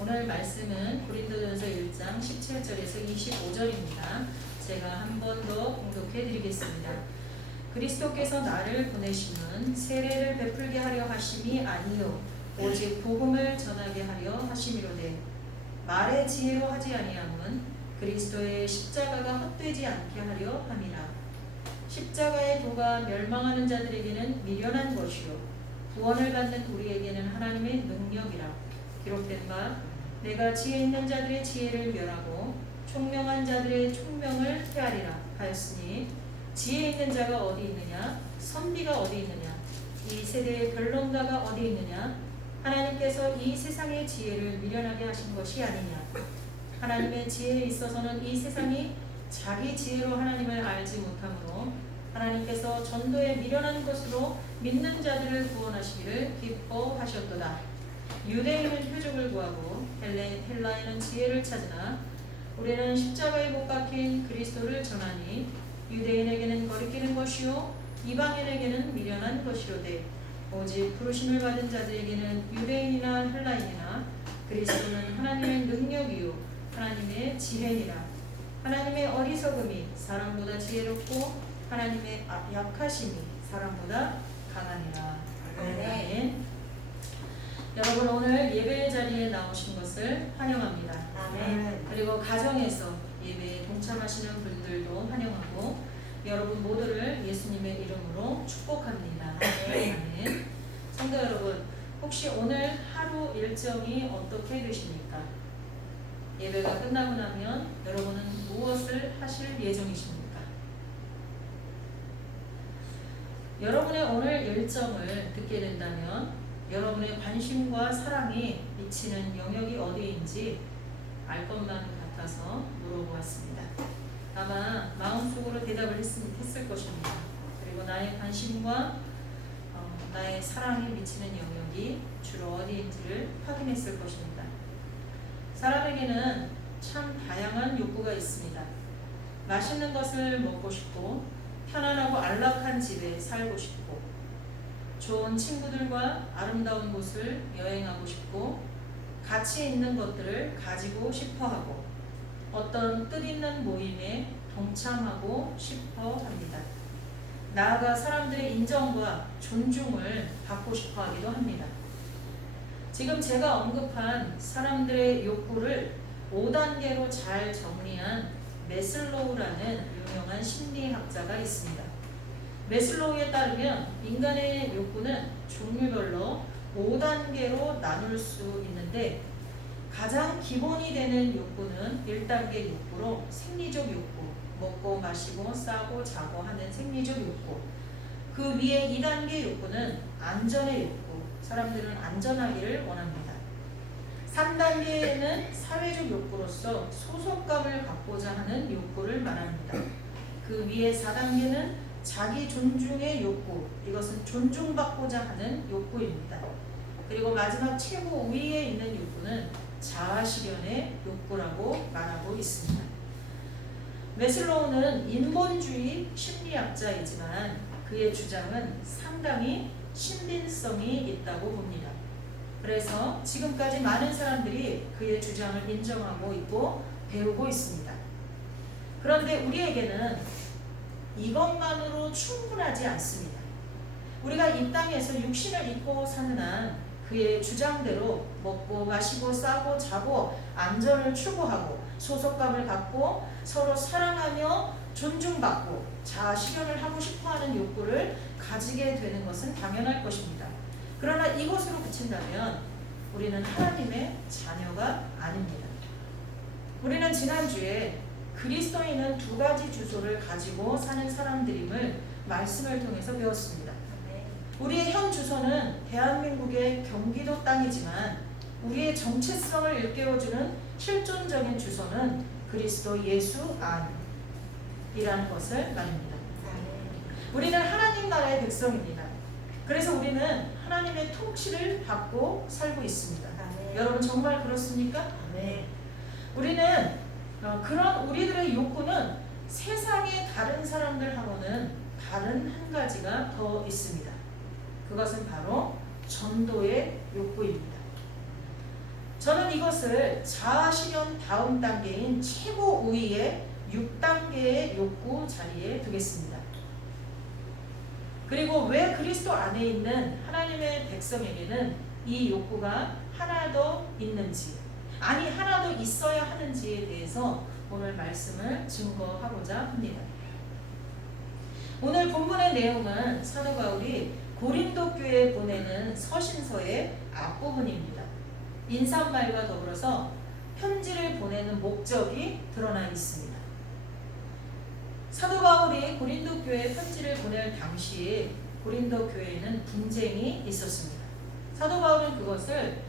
오늘 말씀은 고린도전서 1장 17절에서 25절입니다. 제가 한 번 더 공독해 드리겠습니다. 그리스도께서 나를 보내심은 세례를 베풀게 하려 하심이 아니요 오직 복음을 전하게 하려 하심이로되 말의 지혜로 하지 아니함은 그리스도의 십자가가 헛되지 않게 하려 함이라. 십자가의 도가 멸망하는 자들에게는 미련한 것이요 구원을 받는 우리에게는 하나님의 능력이라. 기록된 바 내가 지혜 있는 자들의 지혜를 멸하고 총명한 자들의 총명을 헤아리라 하였으니 지혜 있는 자가 어디 있느냐 선비가 어디 있느냐 이 세대의 변론가가 어디 있느냐 하나님께서 이 세상의 지혜를 미련하게 하신 것이 아니냐. 하나님의 지혜에 있어서는 이 세상이 자기 지혜로 하나님을 알지 못하므로 하나님께서 전도에 미련한 것으로 믿는 자들을 구원하시기를 기뻐하셨도다. 유대인은 표적을 구하고 헬라인은 지혜를 찾으나 우리는 십자가에 못 박힌 그리스도를 전하니 유대인에게는 거리끼는 것이요 이방인에게는 미련한 것이로되 오직 부르심을 받은 자들에게는 유대인이나 헬라인이나 그리스도는 하나님의 능력이요 하나님의 지혜니라. 하나님의 어리석음이 사람보다 지혜롭고 하나님의 약하심이 사람보다 강하니라. 아멘. 여러분 오늘 예배 자리에 나오신 것을 환영합니다. 아멘. 그리고 가정에서 예배에 동참하시는 분들도 환영하고 여러분 모두를 예수님의 이름으로 축복합니다. 아멘. 성도 여러분, 혹시 오늘 하루 일정이 어떻게 되십니까? 예배가 끝나고 나면 여러분은 무엇을 하실 예정이십니까? 여러분의 오늘 일정을 듣게 된다면 여러분의 관심과 사랑이 미치는 영역이 어디인지 알 것만 같아서 물어보았습니다. 아마 마음속으로 대답을 했을 것입니다. 그리고 나의 관심과 나의 사랑이 미치는 영역이 주로 어디인지를 확인했을 것입니다. 사람에게는 참 다양한 욕구가 있습니다. 맛있는 것을 먹고 싶고 편안하고 안락한 집에 살고 싶고 좋은 친구들과 아름다운 곳을 여행하고 싶고 가치 있는 것들을 가지고 싶어하고 어떤 뜻있는 모임에 동참하고 싶어 합니다. 나아가 사람들의 인정과 존중을 받고 싶어 하기도 합니다. 지금 제가 언급한 사람들의 욕구를 5단계로 잘 정리한 메슬로우라는 유명한 심리학자가 있습니다. 메슬로우에 따르면 인간의 욕구는 종류별로 5단계로 나눌 수 있는데 가장 기본이 되는 욕구는 1단계 욕구로 생리적 욕구, 먹고 마시고 싸고 자고 하는 생리적 욕구. 그 위에 2단계 욕구는 안전의 욕구, 사람들은 안전하기를 원합니다. 3단계에는 사회적 욕구로서 소속감을 갖고자 하는 욕구를 말합니다. 그 위에 4단계는 자기 존중의 욕구, 이것은 존중받고자 하는 욕구입니다. 그리고 마지막 최고 위에 있는 욕구는 자아실현의 욕구라고 말하고 있습니다. 메슬로우는 인본주의 심리학자이지만 그의 주장은 상당히 신빙성이 있다고 봅니다. 그래서 지금까지 많은 사람들이 그의 주장을 인정하고 있고 배우고 있습니다. 그런데 우리에게는 이것만으로 충분하지 않습니다. 우리가 이 땅에서 육신을 입고 사는 한 그의 주장대로 먹고 마시고 싸고 자고 안전을 추구하고 소속감을 갖고 서로 사랑하며 존중받고 자아 실현을 하고 싶어하는 욕구를 가지게 되는 것은 당연할 것입니다. 그러나 이것으로 그친다면 우리는 하나님의 자녀가 아닙니다. 우리는 지난주에 그리스도인은 2가지 주소를 가지고 사는 사람들임을 말씀을 통해서 배웠습니다. 우리의 현 주소는 대한민국의 경기도 땅이지만 우리의 정체성을 일깨워주는 실존적인 주소는 그리스도 예수 안이라는 것을 말합니다. 우리는 하나님 나라의 백성입니다. 그래서 우리는 하나님의 통치를 받고 살고 있습니다. 여러분 정말 그렇습니까? 우리는 그런 우리들의 욕구는 세상의 다른 사람들하고는 다른 한 가지가 더 있습니다. 그것은 바로 전도의 욕구입니다. 저는 이것을 자아실현 다음 단계인 최고 우위의 6단계의 욕구 자리에 두겠습니다. 그리고 왜 그리스도 안에 있는 하나님의 백성에게는 이 욕구가 하나 더 있는지, 아니 하나 더 있어야 하는지에 대해서 오늘 말씀을 증거하고자 합니다. 오늘 본문의 내용은 사도 바울이 고린도 교회에 보내는 서신서의 앞부분입니다. 인사말과 더불어서 편지를 보내는 목적이 드러나 있습니다. 사도 바울이 고린도 교회에 편지를 보낼 당시에 고린도 교회에는 분쟁이 있었습니다. 사도 바울은 그것을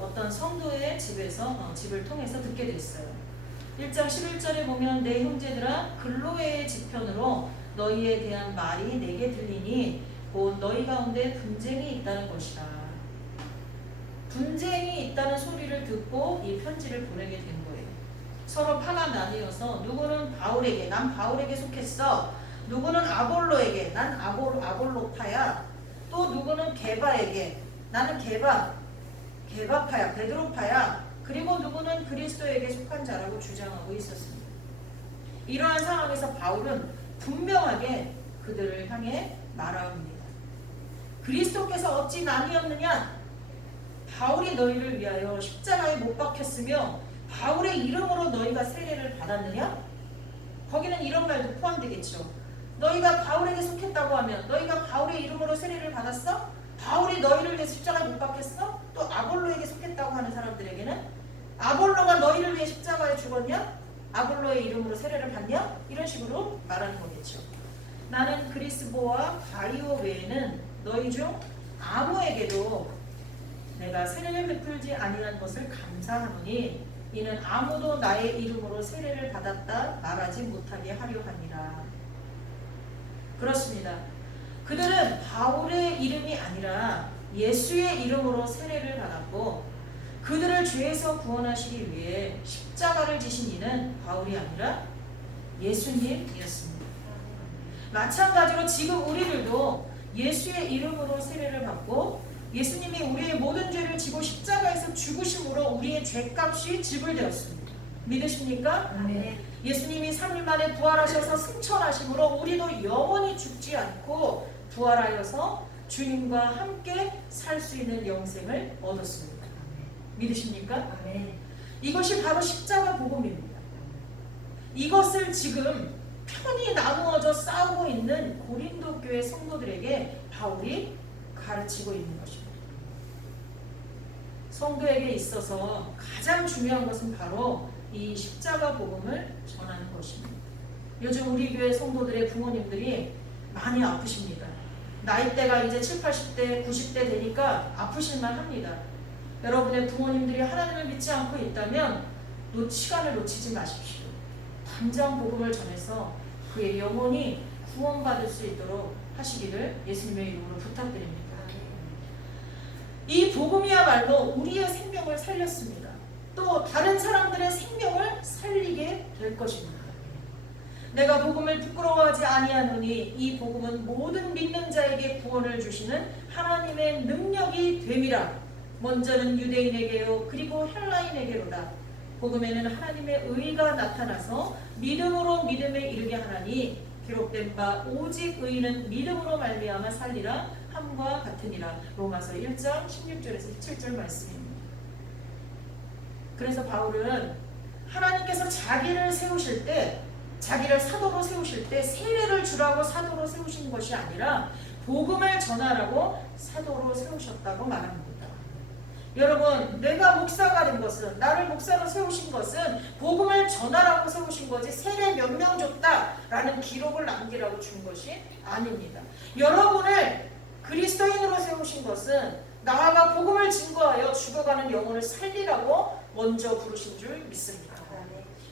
어떤 성도의 집을 통해서 듣게 됐어요. 1장 11절에 보면 내 형제들아 글로에의 지편으로 너희에 대한 말이 내게 들리니 곧 너희 가운데 분쟁이 있다는 것이라. 분쟁이 있다는 소리를 듣고 이 편지를 보내게 된 거예요. 서로 파가 나뉘어서 누구는 바울에게, 난 바울에게 속했어. 누구는 아볼로에게, 난 아볼로파야. 또 누구는 게바에게, 나는 게바파야, 베드로파야. 그리고 누구는 그리스도에게 속한 자라고 주장하고 있었습니다. 이러한 상황에서 바울은 분명하게 그들을 향해 말합니다. 그리스도께서 어찌 나뉘었느냐? 바울이 너희를 위하여 십자가에 못 박혔으며 바울의 이름으로 너희가 세례를 받았느냐? 거기는 이런 말도 포함되겠죠. 너희가 바울에게 속했다고 하면 너희가 바울의 이름으로 세례를 받았어? 바울이 너희를 위해 십자가에 못 박혔어? 또 아볼로에게 속했다고 하는 사람들에게는 아볼로가 너희를 위해 십자가에 죽었냐? 아볼로의 이름으로 세례를 받냐? 이런 식으로 말하는 거겠죠. 나는 그리스보와 가이오 외에는 너희 중 아무에게도 내가 세례를 베풀지 아니한 것을 감사하노니 이는 아무도 나의 이름으로 세례를 받았다 말하지 못하게 하려 함이라. 그렇습니다. 그들은 바울의 이름이 아니라 예수의 이름으로 세례를 받았고 그들을 죄에서 구원하시기 위해 십자가를 지신 이는 바울이 아니라 예수님이었습니다. 마찬가지로 지금 우리들도 예수의 이름으로 세례를 받고 예수님이 우리의 모든 죄를 지고 십자가에서 죽으심으로 우리의 죄값이 지불되었습니다. 믿으십니까? 네. 예수님이 3일 만에 부활하셔서 승천하심으로 우리도 영원히 죽지 않고 부활하여서 주님과 함께 살 수 있는 영생을 얻었습니다. 믿으십니까? 네. 이것이 바로 십자가 복음입니다. 이것을 지금 편히 나누어져 싸우고 있는 고린도 교회 성도들에게 바울이 가르치고 있는 것입니다. 성도에게 있어서 가장 중요한 것은 바로 이 십자가 복음을 전하는 것입니다. 요즘 우리 교회 성도들의 부모님들이 많이 아프십니다. 나이대가 이제 70, 80대, 90대 되니까 아프실만 합니다. 여러분의 부모님들이 하나님을 믿지 않고 있다면 시간을 놓치지 마십시오. 당장 복음을 전해서 그의 영혼이 구원받을 수 있도록 하시기를 예수님의 이름으로 부탁드립니다. 이 복음이야말로 우리의 생명을 살렸습니다. 또 다른 사람들의 생명을 살리게 될 것입니다. 내가 복음을 부끄러워하지 아니하노니 이 복음은 모든 믿는 자에게 구원을 주시는 하나님의 능력이 됨이라. 먼저는 유대인에게요 그리고 헬라인에게로다. 복음에는 하나님의 의가 나타나서 믿음으로 믿음에 이르게 하나니 기록된 바 오직 의인은 믿음으로 말미암아 살리라 함과 같으니라. 로마서 1장 16절에서 17절 말씀입니다. 그래서 바울은 하나님께서 자기를 세우실 때, 자기를 사도로 세우실 때 세례를 주라고 사도로 세우신 것이 아니라 복음을 전하라고 사도로 세우셨다고 말합니다. 여러분, 내가 목사가 된 것은, 나를 목사로 세우신 것은 복음을 전하라고 세우신 거지 세례 몇 명 줬다라는 기록을 남기라고 준 것이 아닙니다. 여러분을 그리스도인으로 세우신 것은 나아가 복음을 증거하여 죽어가는 영혼을 살리라고 먼저 부르신 줄 믿습니다.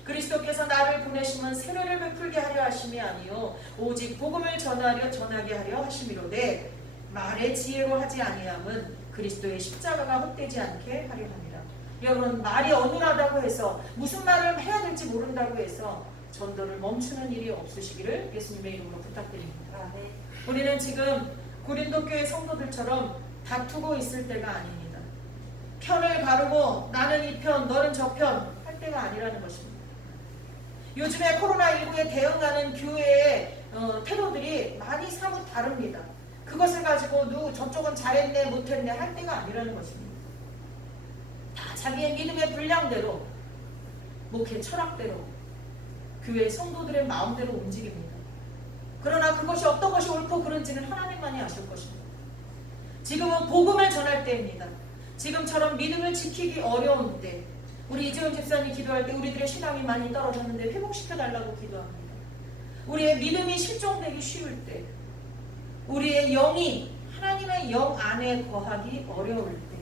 그리스도께서 나를 보내시면 세례를 베풀게 하려 하심이 아니요 오직 복음을 전하게 하려 하심이로되 말의 지혜로 하지 아니함은 그리스도의 십자가가 헛되지 않게 하려 합니다. 여러분, 말이 어눌하다고 해서 무슨 말을 해야 될지 모른다고 해서 전도를 멈추는 일이 없으시기를 예수님의 이름으로 부탁드립니다. 우리는 지금 고린도 교회 성도들처럼 다투고 있을 때가 아닙니다. 편을 가르고 나는 이 편, 너는 저 편 할 때가 아니라는 것입니다. 요즘에 코로나19에 대응하는 교회의 태도들이 많이 사뭇 다릅니다. 그것을 가지고 저쪽은 잘했네 못했네 할 때가 아니라는 것입니다. 다 자기의 믿음의 분량대로, 목회 철학대로, 교회 성도들의 마음대로 움직입니다. 그러나 그것이 어떤 것이 옳고 그른지는 하나님만이 아실 것입니다. 지금은 복음을 전할 때입니다. 지금처럼 믿음을 지키기 어려운 때, 우리 이재훈 집사님이 기도할 때 우리들의 신앙이 많이 떨어졌는데 회복시켜달라고 기도합니다. 우리의 믿음이 실종되기 쉬울 때, 우리의 영이 하나님의 영 안에 거하기 어려울 때,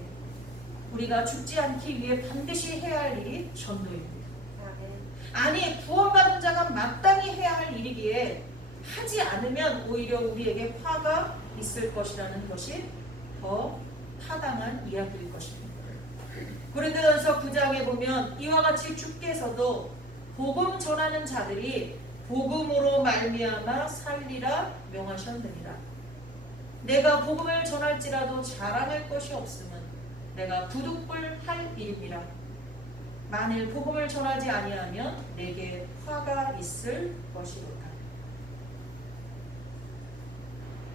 우리가 죽지 않기 위해 반드시 해야 할 일이 전도입니다. 아니, 구원받은 자가 마땅히 해야 할 일이기에 하지 않으면 오히려 우리에게 화가 있을 것이라는 것이 더 타당한 이야기일 것입니다. 고린도전서 9장에 보면 이와 같이 주께서도 복음 전하는 자들이 복음으로 말미암아 살리라 명하셨느니라. 내가 복음을 전할지라도 자랑할 것이 없음은 내가 부득불 할 일입니다. 만일 복음을 전하지 아니하면 내게 화가 있을 것이로다.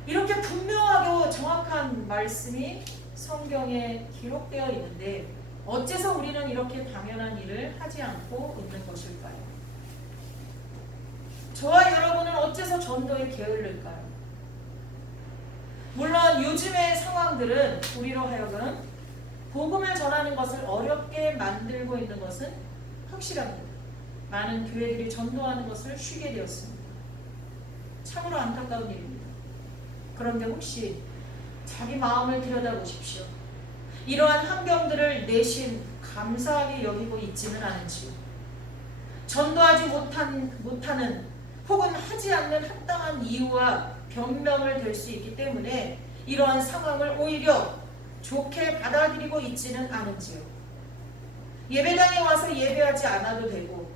이렇게 분명하고 정확한 말씀이 성경에 기록되어 있는데 어째서 우리는 이렇게 당연한 일을 하지 않고 있는 것일까요? 저와 여러분은 어째서 전도에 게을를까요? 물론 요즘의 상황들은 우리로 하여금 복음을 전하는 것을 어렵게 만들고 있는 것은 확실합니다. 많은 교회들이 전도하는 것을 쉬게 되었습니다. 참으로 안타까운 일입니다. 그런데 혹시 자기 마음을 들여다보십시오. 이러한 환경들을 내심 감사하게 여기고 있지는 않은지요. 전도하지 못하는 혹은 하지 않는 합당한 이유와 변명을 댈 수 있기 때문에 이러한 상황을 오히려 좋게 받아들이고 있지는 않은지요. 예배당에 와서 예배하지 않아도 되고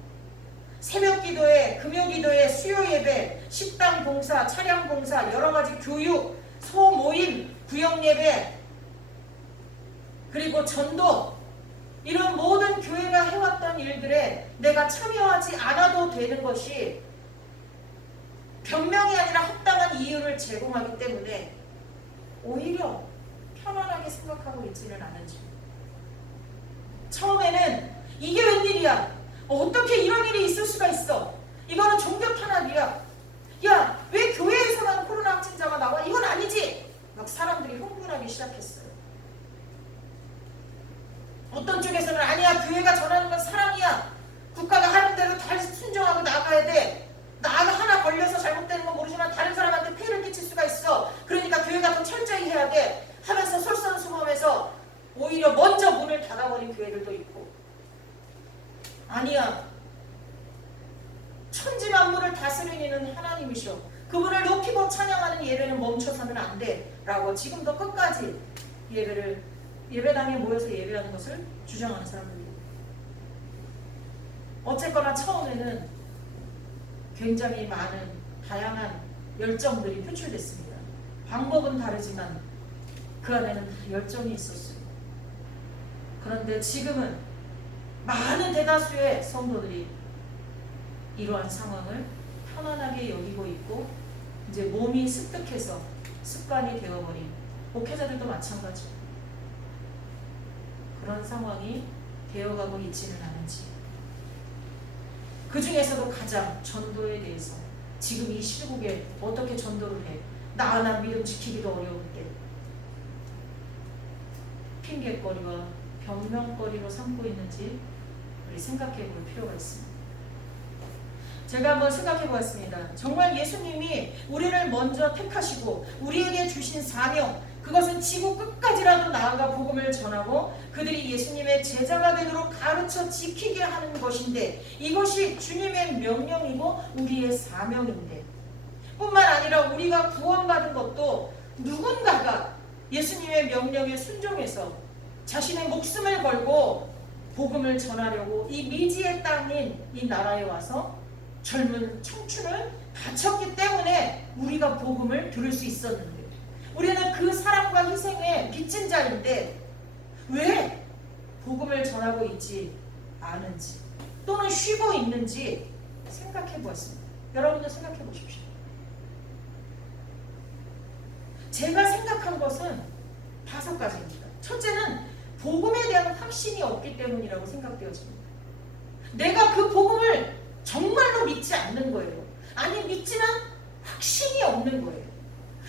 새벽 기도회, 금요 기도회, 수요 예배, 식당 봉사, 차량 봉사, 여러 가지 교육, 소모임, 구역 예배, 그리고 전도, 이런 모든 교회가 해왔던 일들에 내가 참여하지 않아도 되는 것이 변명이 아니라 합당한 이유를 제공하기 때문에 오히려 편안하게 생각하고 있지는 않은지. 처음에는 이게 웬일이야? 어떻게 이런 일이 있을 수가 있어? 이거는 종교 탄압이야. 야, 왜 교회에서만 코로나 확진자가 나와? 이건 아니지. 막 사람들이 흥분하기 시작했어요. 어떤 쪽에서는 아니야, 교회가 전하는 건 사랑이야. 국가가 하는 대로 다 순종하고 나가야 돼. 나가 하나 걸려서 잘못되는 건 모르지만 다른 사람한테 폐해를 끼칠 수가 있어. 그러니까 교회가 더 철저히 해야 돼 하면서 솔선수범해서 오히려 먼저 문을 닫아버린 교회들도 있고, 아니야, 천지만물을 다스리는 하나님이셔. 그분을 높이고 찬양하는 예배는 멈춰서는 안 돼 라고 지금도 끝까지 예배당에 모여서 예배하는 것을 주장하는 사람들이에요. 어쨌거나 처음에는 굉장히 많은 다양한 열정들이 표출됐습니다. 방법은 다르지만 그 안에는 열정이 있었어요. 그런데 지금은 많은 대다수의 성도들이 이러한 상황을 편안하게 여기고 있고 이제 몸이 습득해서 습관이 되어버린 목회자들도 마찬가지. 그런 상황이 되어가고 있지는 않은지. 그 중에서도 가장 전도에 대해서 지금 이 시국에 어떻게 전도를 해? 나 믿음 지키기도 어려울 때 핑계거리와 변명거리로 삼고 있는지 우리 생각해 볼 필요가 있습니다. 제가 한번 생각해 보았습니다. 정말 예수님이 우리를 먼저 택하시고 우리에게 주신 사명, 그것은 지구 끝까지라도 나아가 복음을 전하고 그들이 예수님의 제자가 되도록 가르쳐 지키게 하는 것인데, 이것이 주님의 명령이고 우리의 사명인데, 뿐만 아니라 우리가 구원받은 것도 누군가가 예수님의 명령에 순종해서 자신의 목숨을 걸고 복음을 전하려고 이 미지의 땅인 이 나라에 와서 젊은 청춘을 바쳤기 때문에 우리가 복음을 들을 수 있었는데, 우리는 그 사랑과 희생에 빚진 자인데 왜 복음을 전하고 있지 않은지 또는 쉬고 있는지 생각해 보았습니다. 여러분도 생각해 보십시오. 제가 생각한 것은 5가지입니다. 첫째는 복음에 대한 확신이 없기 때문이라고 생각되어집니다. 내가 그 복음을 정말로 믿지 않는 거예요. 아니 믿지만 확신이 없는 거예요.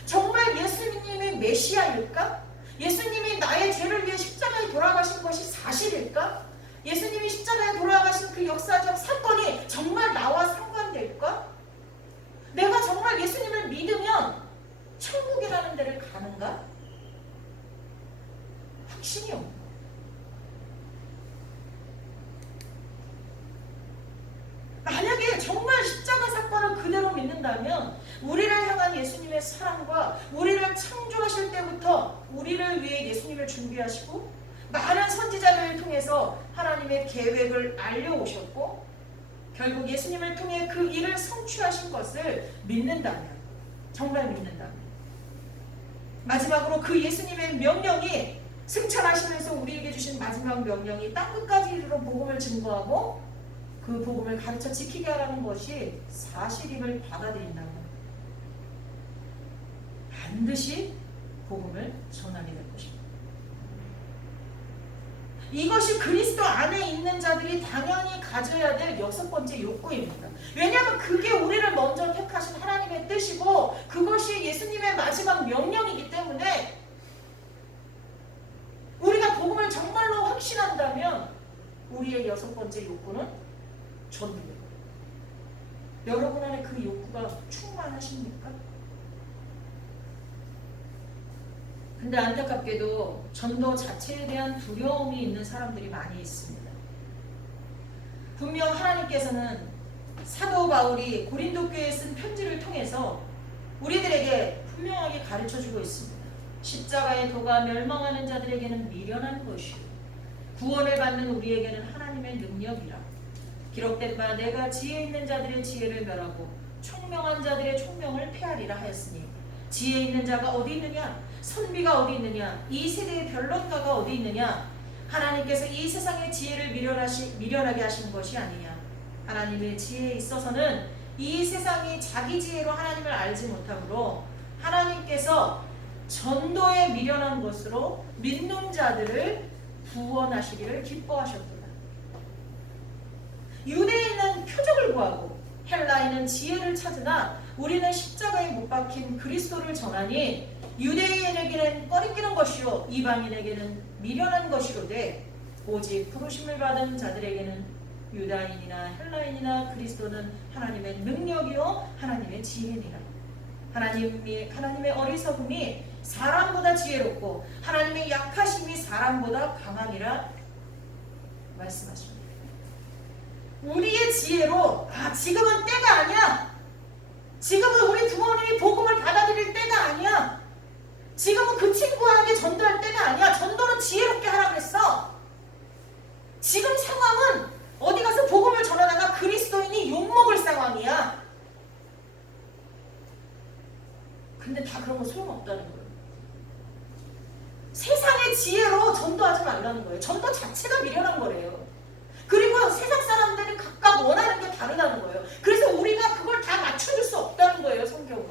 정말 예수님이 메시아일까? 예수님이 나의 죄를 위해 십자가에 돌아가신 것이 사실일까? 예수님이 십자가에 돌아가신 그 역사적 사건이 정말 나와 상관될까? 내가 정말 예수님을 믿으면 천국이라는 데를 가는가? 확신이 없는 거예요. 만약에 정말 십자가 사건을 그대로 믿는다면 우리를 향한 예수님의 사랑과 우리를 창조하실 때부터 우리를 위해 예수님을 준비하시고 많은 선지자들을 통해서 하나님의 계획을 알려오셨고 결국 예수님을 통해 그 일을 성취하신 것을 믿는다면, 정말 믿는다면, 마지막으로 그 예수님의 명령이 승천하시면서 우리에게 주신 마지막 명령이 땅끝까지 이르러 복음을 증거하고 그 복음을 가르쳐 지키게 하라는 것이 사실임을 받아들인다면 반드시 복음을 전하게 될 것입니다. 이것이 그리스도 안에 있는 자들이 당연히 가져야 될 6번째 욕구입니다. 왜냐하면 그게 우리를 먼저 택하신 하나님의 뜻이고 그것이 예수님의 마지막 명령이기 때문에 우리가 복음을 정말로 확신한다면 우리의 6번째 욕구는 전도예요. 여러분 안에 그 욕구가 충만하십니까? 근데 안타깝게도 전도 자체에 대한 두려움이 있는 사람들이 많이 있습니다. 분명 하나님께서는 사도 바울이 고린도 교회에 쓴 편지를 통해서 우리들에게 분명하게 가르쳐주고 있습니다. 십자가의 도가 멸망하는 자들에게는 미련한 것이요 구원을 받는 우리에게는 하나님의 능력이라. 기록된 바 내가 지혜 있는 자들의 지혜를 멸하고 총명한 자들의 총명을 폐하리라 하였으니 지혜 있는 자가 어디 있느냐? 선비가 어디 있느냐? 이 세대의 변론가가 어디 있느냐? 하나님께서 이 세상의 지혜를 미련하게 하신 것이 아니냐? 하나님의 지혜에 있어서는 이 세상이 자기 지혜로 하나님을 알지 못하므로 하나님께서 전도에 미련한 것으로 믿는 자들을 구원하시기를 기뻐하셨도다. 유대인은 표적을 구하고 헬라인은 지혜를 찾으나 우리는 십자가에 못 박힌 그리스도를 전하니 유대인에게는 꺼리끼는 것이요 이방인에게는 미련한 것이로되 오직 부르심을 받은 자들에게는 유다인이나 헬라인이나 그리스도는 하나님의 능력이요 하나님의 지혜니라. 하나님의 어리석음이 사람보다 지혜롭고 하나님의 약하심이 사람보다 강하니라 말씀하십니다. 우리의 지혜로 지금은 때가 아니야. 지금은 우리 부모님이 복음을 받아들일 때가 아니야. 지금은 그 친구에게 전도할 때가 아니야. 전도는 지혜롭게 하라 그랬어. 지금 상황은 어디 가서 복음을 전하다가 그리스도인이 욕먹을 상황이야. 근데 다 그런 거 소용없다는 거예요. 세상의 지혜로 전도하지 말라는 거예요. 전도 자체가 미련한 거래요. 그리고 세상 사람들이 각각 원하는 게 다르다는 거예요. 그래서 우리가 그걸 다 맞춰줄 수 없다는 거예요. 성경은.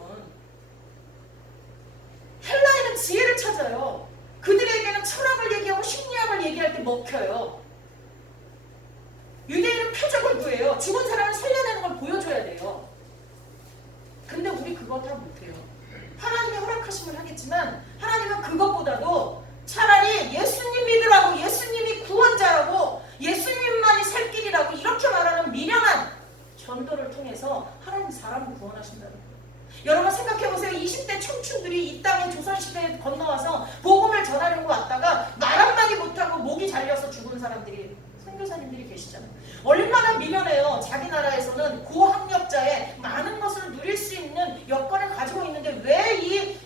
헬라인은 지혜를 찾아요. 그들에게는 철학을 얘기하고 심리학을 얘기할 때 먹혀요. 유대인은 표적을 구해요. 죽은 사람을 살려내는 걸 보여줘야 돼요. 근데 우리 그거 다 못해요. 하나님의 허락하심을 하겠지만 하나님은 그것보다도 차라리 예수님 믿으라고, 예수님이 구원자라고, 예수님만이 살 길이라고 이렇게 말하는 미련한 전도를 통해서 하나님 사람을 구원하신다는 거예요. 여러분 생각해보세요. 20대 청춘들이 이 땅에 조선시대에 건너와서 복음을 전하려고 왔다가 말 한마디 못하고 목이 잘려서 죽은 사람들이, 선교사님들이 계시잖아요. 얼마나 미련해요. 자기 나라에서는 고학력자의 많은 것을 누릴 수 있는 여건을 가지고 있는데 왜 이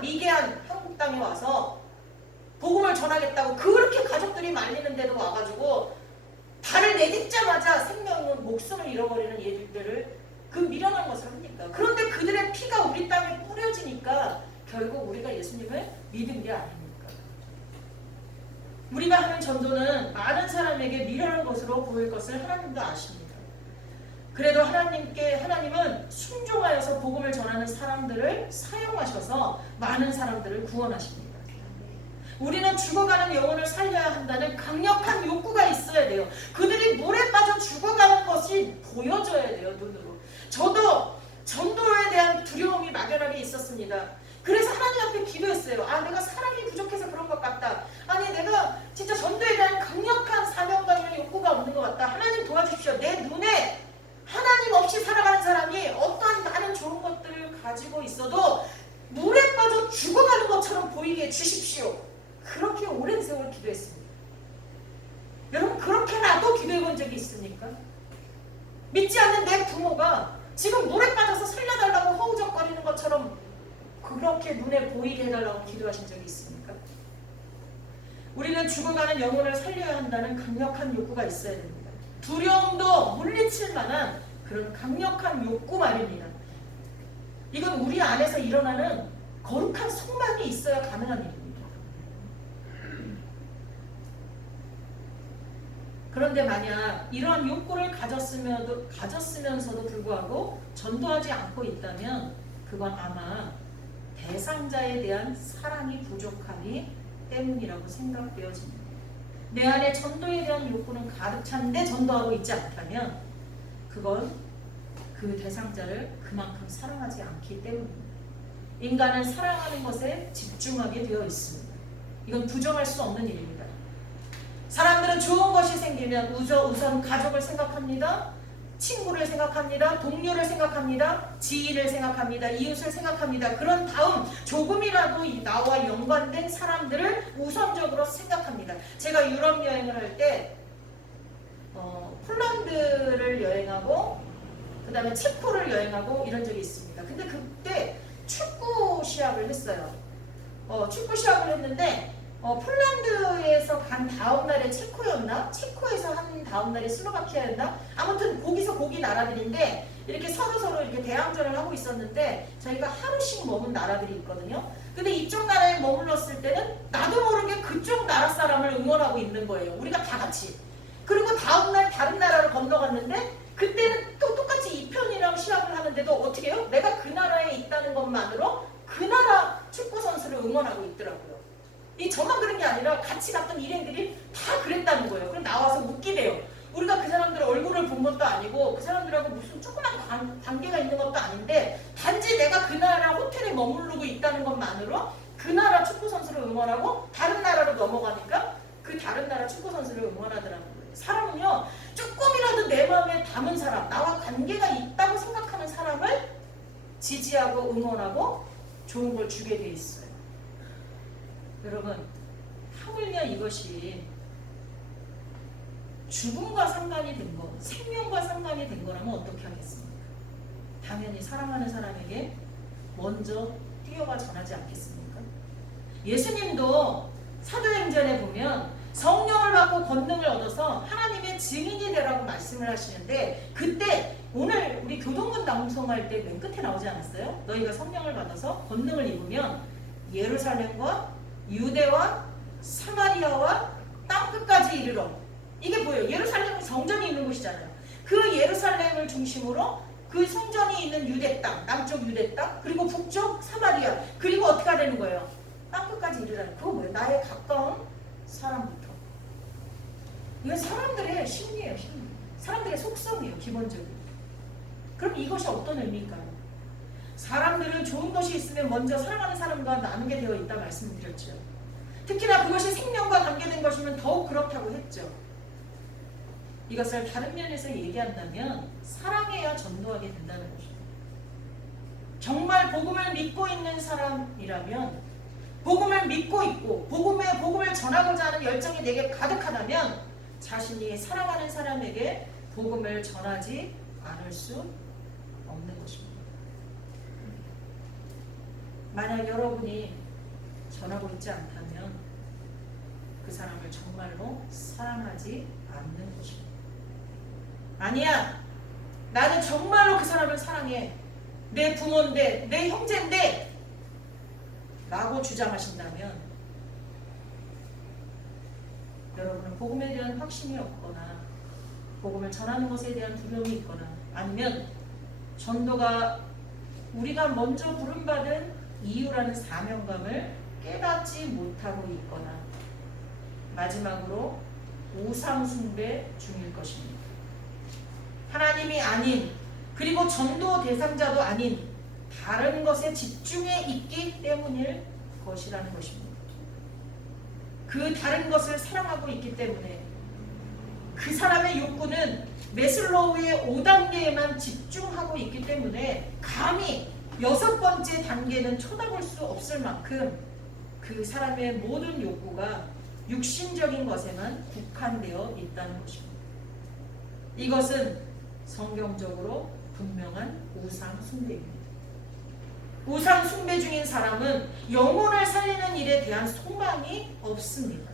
미개한 한국 땅에 와서 복음을 전하겠다고 그렇게 가족들이 말리는데도 와가지고 발을 내딛자마자 목숨을 잃어버리는 얘들을 그 미련한 것을 합니까? 그런데 그들의 피가 우리 땅에 뿌려지니까 결국 우리가 예수님을 믿은 게 아닙니까? 우리가 하는 전도는 많은 사람에게 미련한 것으로 보일 것을 하나님도 아십니다. 그래도 하나님은 순종하여서 복음을 전하는 사람들을 사용하셔서 많은 사람들을 구원하십니다. 우리는 죽어가는 영혼을 살려야 한다는 강력한 욕구가 있어야 돼요. 그들이 물에 빠져 죽어가는 것이 보여져야 돼요, 눈으로. 저도 전도에 대한 두려움이 막연하게 있었습니다. 그래서 하나님 앞에 기도했어요. 내가 사랑이 부족해서 그런 것 같다. 내가 진짜 전도에 대한 강력한 사명감과 욕구가 없는 것 같다. 하나님 도와주십시오. 내 눈에 하나님 없이 살아가는 사람이 어떠한 많은 좋은 것들을 가지고 있어도 물에 빠져 죽어가는 것처럼 보이게 해주십시오. 그렇게 오랜 세월 기도했습니다. 여러분, 그렇게라도 기도해본 적이 있습니까? 믿지 않는 내 부모가 지금 물에 빠져서 살려달라고 허우적거리는 것처럼 그렇게 눈에 보이게 해달라고 기도하신 적이 있습니까? 우리는 죽어가는 영혼을 살려야 한다는 강력한 욕구가 있어야 됩니다. 두려움도 물리칠 만한 그런 강력한 욕구 말입니다. 이건 우리 안에서 일어나는 거룩한 속마음이 있어야 가능한 일입니다. 그런데 만약 이러한 욕구를 가졌으면서도 불구하고 전도하지 않고 있다면 그건 아마 대상자에 대한 사랑이 부족하기 때문이라고 생각되어집니다. 내 안에 전도에 대한 욕구는 가득 찬데 전도하고 있지 않다면 그건 그 대상자를 그만큼 사랑하지 않기 때문입니다. 인간은 사랑하는 것에 집중하게 되어 있습니다. 이건 부정할 수 없는 일입니다. 사람들은 좋은 것이 생기면 우선 가족을 생각합니다. 친구를 생각합니다. 동료를 생각합니다. 지인을 생각합니다. 이웃을 생각합니다. 그런 다음 조금이라도 나와 연관된 사람들을 우선적으로 생각합니다. 제가 유럽 여행을 할 때 폴란드를 여행하고 그 다음에 체코를 여행하고 이런 적이 있습니다. 근데 그때 축구 시합을 했어요. 축구 시합을 했는데 폴란드에서 간 다음 날에 체코였나? 체코에서 한 다음 날에 슬로바키아였나? 아무튼 거기 나라들인데 이렇게 서로 이렇게 대항전을 하고 있었는데 저희가 하루씩 머문 나라들이 있거든요. 근데 이쪽 나라에 머물렀을 때는 나도 모르게 그쪽 나라 사람을 응원하고 있는 거예요. 우리가 다 같이. 그리고 다음 날 다른 나라로 건너갔는데 그때는 또 똑같이 2편이랑 시합을 하는데도 어떻게 해요? 내가 그 나라에 있다는 것만으로 그 나라 축구 선수를 응원하고 있더라고요. 저만 그런 게 아니라 같이 갔던 일행들이 다 그랬다는 거예요. 그럼 나와서 웃기대요. 우리가 그 사람들 얼굴을 본 것도 아니고 그 사람들하고 무슨 조그만 관계가 있는 것도 아닌데 단지 내가 그 나라 호텔에 머무르고 있다는 것만으로 그 나라 축구 선수를 응원하고 다른 나라로 넘어가니까 그 다른 나라 축구 선수를 응원하더라고요. 사람은요, 조금이라도 내 마음에 담은 사람, 나와 관계가 있다고 생각하는 사람을 지지하고 응원하고 좋은 걸 주게 돼 있어요. 여러분, 하물며 이것이 죽음과 상관이 된 것, 생명과 상관이 된 거라면 어떻게 하겠습니까? 당연히 사랑하는 사람에게 먼저 뛰어가 전하지 않겠습니까? 예수님도 사도행전에 보면 성령을 받고 권능을 얻어서 하나님의 증인이 되라고 말씀을 하시는데 그때 오늘 우리 교동문 낭송할 때 맨 끝에 나오지 않았어요? 너희가 성령을 받아서 권능을 입으면 예루살렘과 유대와 사마리아와 땅끝까지 이르러. 이게 뭐예요? 예루살렘은 성전이 있는 곳이잖아요. 그 예루살렘을 중심으로 그 성전이 있는 유대 땅, 남쪽 유대 땅, 그리고 북쪽 사마리아, 그리고 어떻게 되는 거예요? 땅끝까지 이르라는. 그거 뭐예요? 나의 가까운 사람부터. 이건 사람들의 심리예요, 심리. 사람들의 속성이에요, 기본적으로. 그럼 이것이 어떤 의미일까요? 사람들은 좋은 것이 있으면 먼저 사랑하는 사람과 나누게 되어 있다 말씀드렸죠. 특히나 그것이 생명과 관계된 것이면 더욱 그렇다고 했죠. 이것을 다른 면에서 얘기한다면 사랑해야 전도하게 된다는 것입니다. 정말 복음을 믿고 있는 사람이라면 복음을 믿고 있고 복음을 전하고자 하는 열정이 내게 가득하다면 자신이 사랑하는 사람에게 복음을 전하지 않을 수 없는 것입니다. 만약 여러분이 전하고 있지 않다면 그 사람을 정말로 사랑하지 않는 것입니다. 아니야, 나는 정말로 그 사람을 사랑해, 내 부모인데 내 형제인데 라고 주장하신다면 여러분은 복음에 대한 확신이 없거나 복음을 전하는 것에 대한 두려움이 있거나 아니면 전도가 우리가 먼저 부름받은 이유라는 사명감을 깨닫지 못하고 있거나 마지막으로 우상숭배 중일 것입니다. 하나님이 아닌 그리고 전도 대상자도 아닌 다른 것에 집중해 있기 때문일 것이라는 것입니다. 그 다른 것을 사랑하고 있기 때문에 그 사람의 욕구는 메슬로우의 5단계에만 집중하고 있기 때문에 감히 6번째 단계는 쳐다볼 수 없을 만큼 그 사람의 모든 욕구가 육신적인 것에만 국한되어 있다는 것입니다. 이것은 성경적으로 분명한 우상 숭배입니다. 우상 숭배 중인 사람은 영혼을 살리는 일에 대한 소망이 없습니다.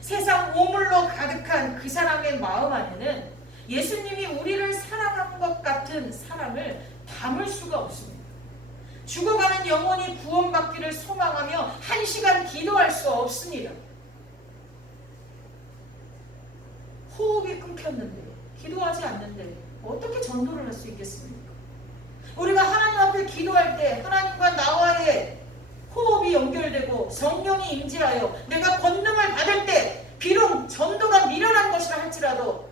세상 오물로 가득한 그 사람의 마음 안에는 예수님이 우리를 사랑한 것 같은 사랑을 담을 수가 없습니다. 죽어가는 영혼이 구원받기를 소망하며 1시간 기도할 수 없습니다. 호흡이 끊겼는데 기도하지 않는데 어떻게 전도를 할 수 있겠습니까? 우리가 하나님 앞에 기도할 때 하나님과 나와의 호흡이 연결되고 성령이 임재하여 내가 권능을 받을 때 비록 전도가 미련한 것이라 할지라도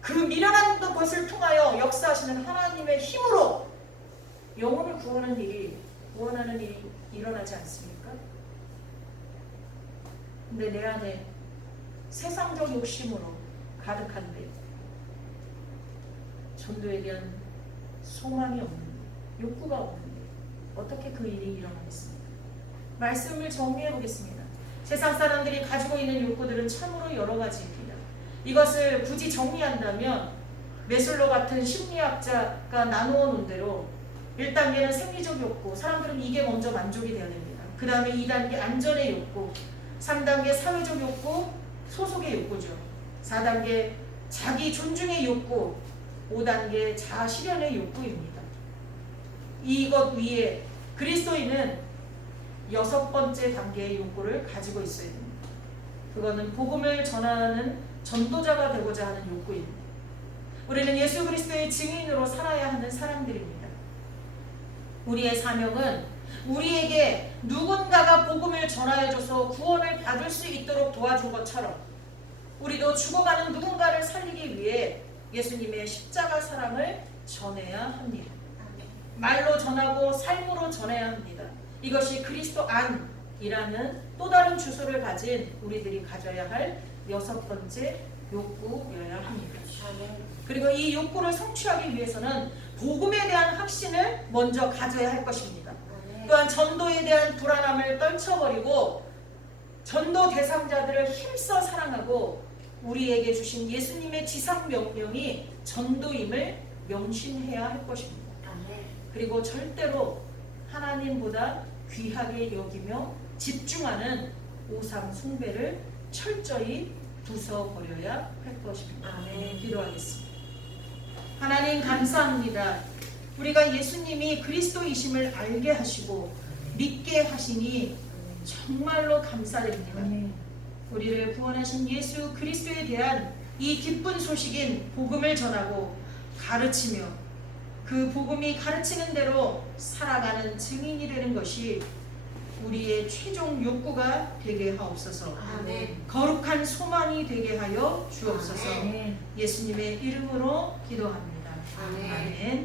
그 미련한 것을 통하여 역사하시는 하나님의 힘으로 영혼을 구원하는 일이 일어나지 않습니까? 근데 내 안에 세상적 욕심으로 가득한데 전도에 대한 소망이 없는데 욕구가 없는데 어떻게 그 일이 일어나겠습니까? 말씀을 정리해 보겠습니다. 세상 사람들이 가지고 있는 욕구들은 참으로 여러 가지입니다. 이것을 굳이 정리한다면 메슬로 같은 심리학자가 나누어 놓은 대로 1단계는 생리적 욕구, 사람들은 이게 먼저 만족이 되어야 됩니다. 그 다음에 2단계 안전의 욕구, 3단계 사회적 욕구, 소속의 욕구죠. 4단계 자기 존중의 욕구, 5단계 자아 실현의 욕구입니다. 이것 위에 그리스도인은 6번째 단계의 욕구를 가지고 있어야 됩니다. 그거는 복음을 전하는 전도자가 되고자 하는 욕구입니다. 우리는 예수 그리스도의 증인으로 살아야 하는 사람들입니다. 우리의 사명은 우리에게 누군가가 복음을 전하여줘서 구원을 받을 수 있도록 도와준 것처럼 우리도 죽어가는 누군가를 살리기 위해 예수님의 십자가 사랑을 전해야 합니다. 말로 전하고 삶으로 전해야 합니다. 이것이 그리스도 안이라는 또 다른 주소를 가진 우리들이 가져야 할 6번째 욕구여야 합니다. 그리고 이 욕구를 성취하기 위해서는 복음에 대한 확신을 먼저 가져야 할 것입니다. 또한 전도에 대한 불안함을 떨쳐버리고 전도 대상자들을 힘써 사랑하고 우리에게 주신 예수님의 지상 명령이 전도임을 명심해야 할 것입니다. 그리고 절대로 하나님보다 귀하게 여기며 집중하는 우상 숭배를 철저히 부숴버려야 할 것입니다. 기도하겠습니다. 하나님 감사합니다. 우리가 예수님이 그리스도이심을 알게 하시고 믿게 하시니 정말로 감사드립니다. 우리를 구원하신 예수 그리스도에 대한 이 기쁜 소식인 복음을 전하고 가르치며 그 복음이 가르치는 대로 살아가는 증인이 되는 것이 우리의 최종 욕구가 되게 하옵소서. 거룩한 소망이 되게 하여 주옵소서. 예수님의 이름으로 기도합니다. 아멘.